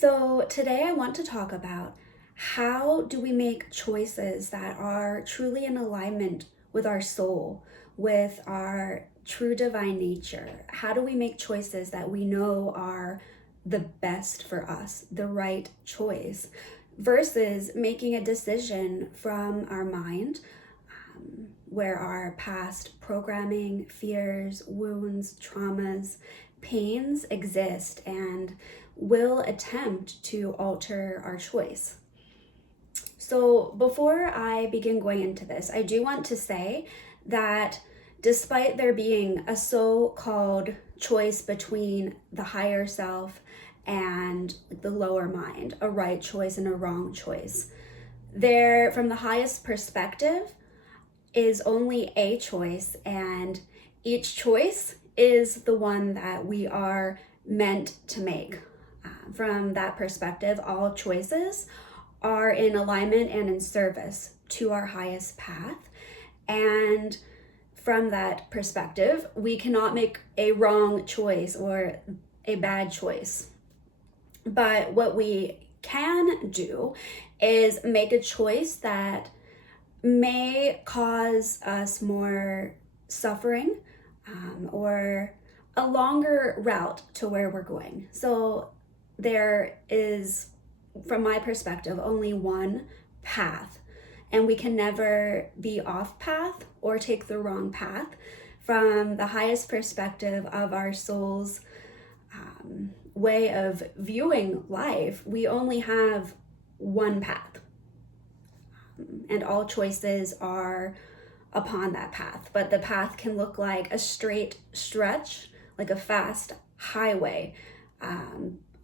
So today I want to talk about how do we make choices that are truly in alignment with our soul, with our true divine nature? How do we make choices that we know are the best for us, the right choice, versus making a decision from our mind, where our past programming, fears, wounds, traumas, pains exist and will attempt to alter our choice. So, before I begin going into this, I do want to say that despite there being a so called choice between the higher self and the lower mind, a right choice and a wrong choice, there, from the highest perspective, is only a choice, and each choice is the one that we are meant to make. From that perspective, all choices are in alignment and in service to our highest path. And from that perspective, we cannot make a wrong choice or a bad choice. But what we can do is make a choice that may cause us more suffering, or a longer route to where we're going. So there is, from my perspective, only one path, and we can never be off path or take the wrong path. From the highest perspective of our soul's way of viewing life, we only have one path, and all choices are upon that path. But the path can look like a straight stretch, like a fast highway,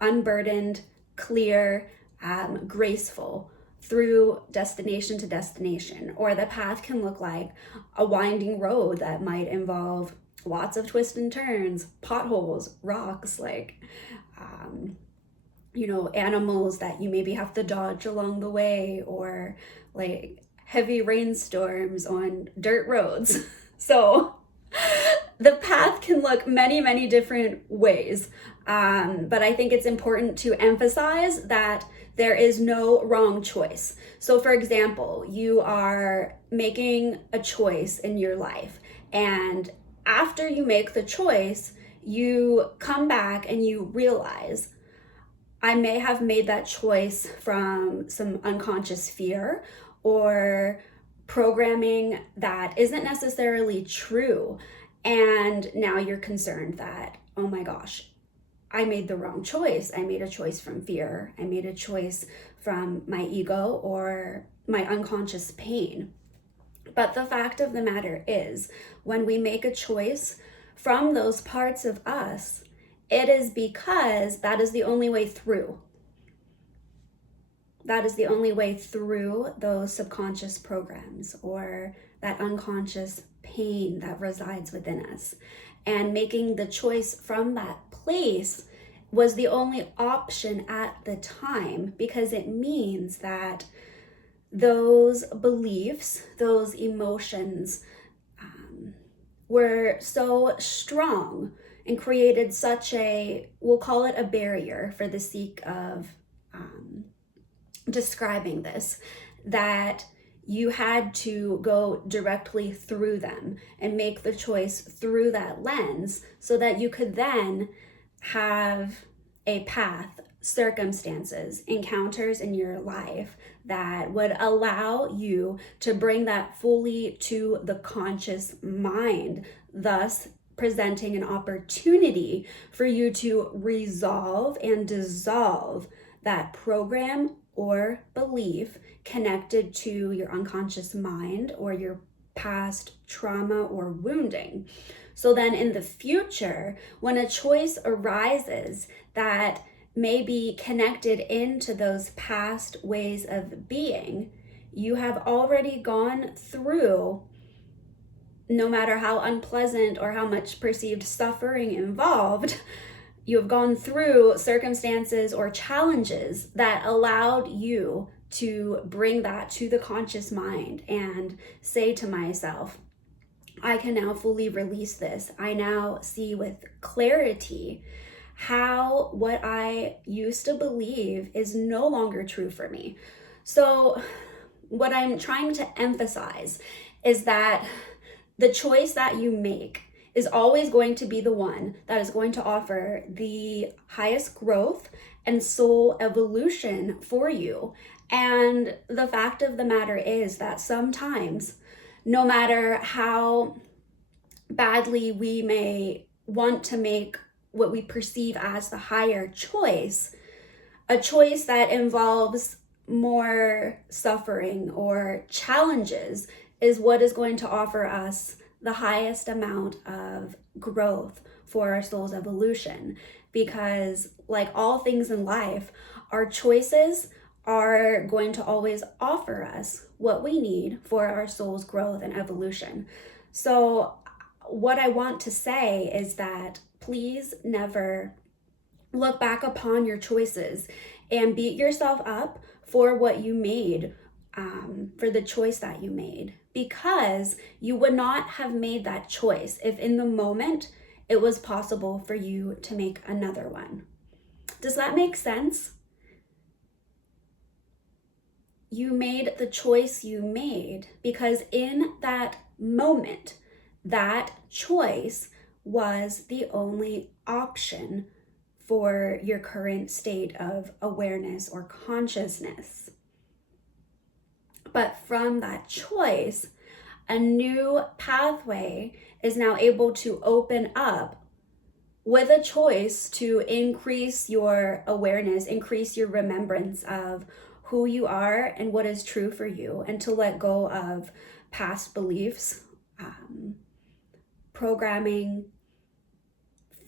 unburdened, clear, graceful, through destination to destination. Or the path can look like a winding road that might involve lots of twists and turns, potholes, rocks, animals that you maybe have to dodge along the way, or like heavy rainstorms on dirt roads. So the path can look many, many different ways. But I think it's important to emphasize that there is no wrong choice. So for example, you are making a choice in your life, and after you make the choice, you come back and you realize, I may have made that choice from some unconscious fear or programming that isn't necessarily true. And now you're concerned that, oh my gosh, I made the wrong choice. I made a choice from fear. I made a choice from my ego or my unconscious pain. But the fact of the matter is, when we make a choice from those parts of us, it is because that is the only way through. That is the only way through those subconscious programs or that unconscious pain that resides within us. And making the choice from that place was the only option at the time, because it means that those beliefs, those emotions were so strong and created such a, we'll call it a barrier for the sake of describing this, that you had to go directly through them and make the choice through that lens, so that you could then have a path, circumstances, encounters in your life that would allow you to bring that fully to the conscious mind, thus presenting an opportunity for you to resolve and dissolve that program or belief connected to your unconscious mind or your past trauma or wounding. So then in the future, when a choice arises that may be connected into those past ways of being, you have already gone through, no matter how unpleasant or how much perceived suffering involved, you have gone through circumstances or challenges that allowed you to bring that to the conscious mind and say to myself, I can now fully release this. I now see with clarity how what I used to believe is no longer true for me. So, what I'm trying to emphasize is that the choice that you make is always going to be the one that is going to offer the highest growth and soul evolution for you. And the fact of the matter is that sometimes, no matter how badly we may want to make what we perceive as the higher choice, a choice that involves more suffering or challenges is what is going to offer us the highest amount of growth for our soul's evolution. Because, like all things in life, our choices are going to always offer us what we need for our soul's growth and evolution. So, what I want to say is that please never look back upon your choices and beat yourself up for what you made, for the choice that you made, because you would not have made that choice if in the moment it was possible for you to make another one. Does that make sense? You made the choice you made because in that moment, that choice was the only option for your current state of awareness or consciousness. But from that choice, a new pathway is now able to open up with a choice to increase your awareness, increase your remembrance of who you are and what is true for you, and to let go of past beliefs, programming,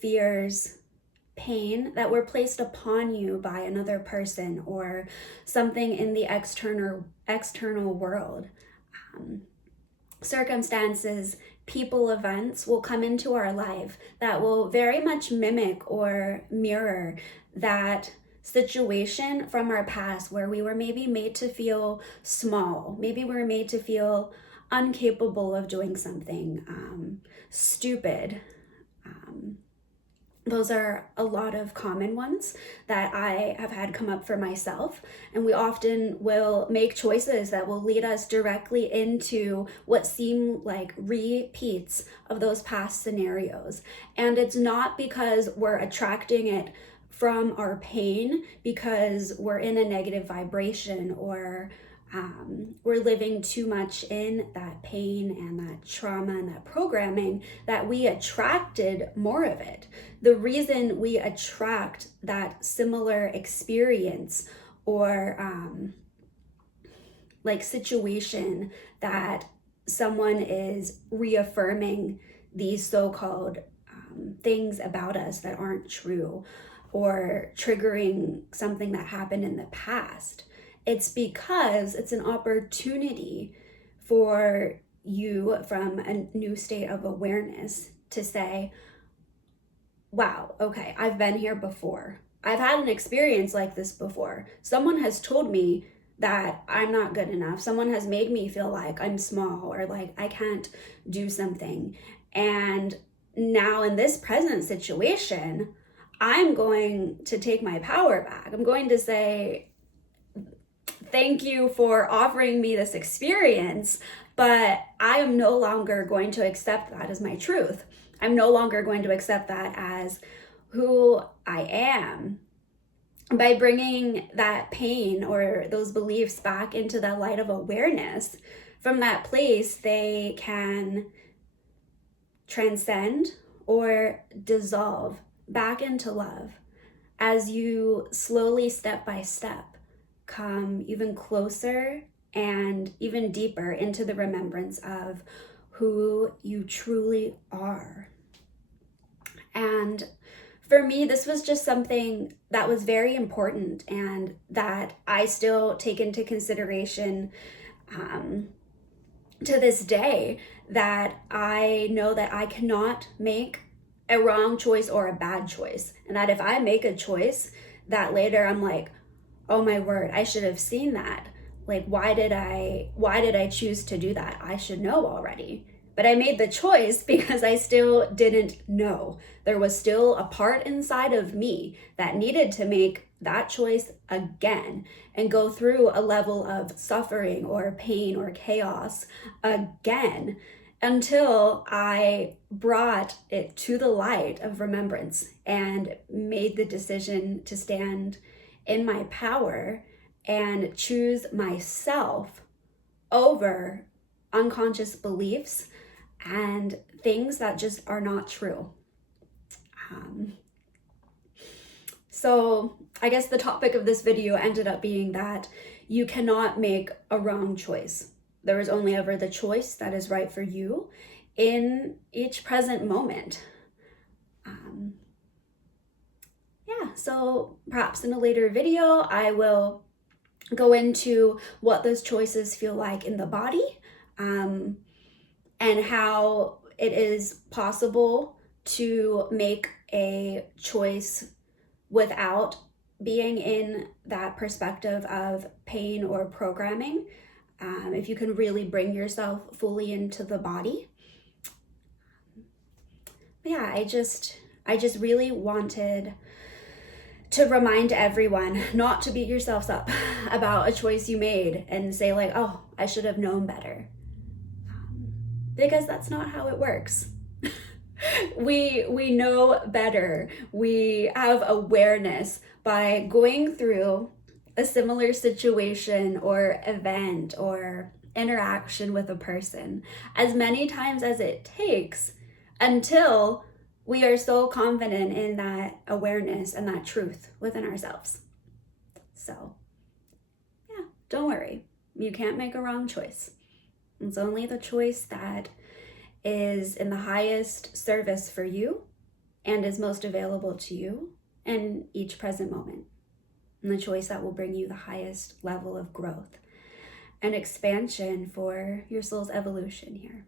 fears, pain that were placed upon you by another person or something in the external world. Circumstances, people, events will come into our life that will very much mimic or mirror that situation from our past where we were maybe made to feel small, maybe we were made to feel incapable of doing something, stupid. Those are a lot of common ones that I have had come up for myself. And we often will make choices that will lead us directly into what seem like repeats of those past scenarios. And it's not because we're attracting it from our pain, because we're in a negative vibration or we're living too much in that pain and that trauma and that programming that we attracted more of it. The reason we attract that similar experience or like situation that someone is reaffirming these so-called things about us that aren't true or triggering something that happened in the past. It's because it's an opportunity for you from a new state of awareness to say, wow, okay, I've been here before. I've had an experience like this before. Someone has told me that I'm not good enough. Someone has made me feel like I'm small or like I can't do something. And now in this present situation, I'm going to take my power back. I'm going to say, thank you for offering me this experience, but I am no longer going to accept that as my truth. I'm no longer going to accept that as who I am. By bringing that pain or those beliefs back into that light of awareness, from that place, they can transcend or dissolve back into love as you slowly, step by step, come even closer and even deeper into the remembrance of who you truly are. And for me, this was just something that was very important and that I still take into consideration to this day, that I know that I cannot make a wrong choice or a bad choice. And that if I make a choice that later I'm like, oh my word, I should have seen that. Like, why did I choose to do that? I should know already. But I made the choice because I still didn't know. There was still a part inside of me that needed to make that choice again and go through a level of suffering or pain or chaos again until I brought it to the light of remembrance and made the decision to stand in my power and choose myself over unconscious beliefs and things that just are not true. So I guess the topic of this video ended up being that you cannot make a wrong choice. There is only ever the choice that is right for you in each present moment. So perhaps in a later video, I will go into what those choices feel like in the body, and how it is possible to make a choice without being in that perspective of pain or programming, if you can really bring yourself fully into the body. But yeah, I just really wanted to remind everyone not to beat yourselves up about a choice you made and say like, oh, I should have known better. Because that's not how it works. We know better. We have awareness by going through a similar situation or event or interaction with a person as many times as it takes until we are so confident in that awareness and that truth within ourselves. So, yeah, don't worry. You can't make a wrong choice. It's only the choice that is in the highest service for you and is most available to you in each present moment. And the choice that will bring you the highest level of growth and expansion for your soul's evolution here.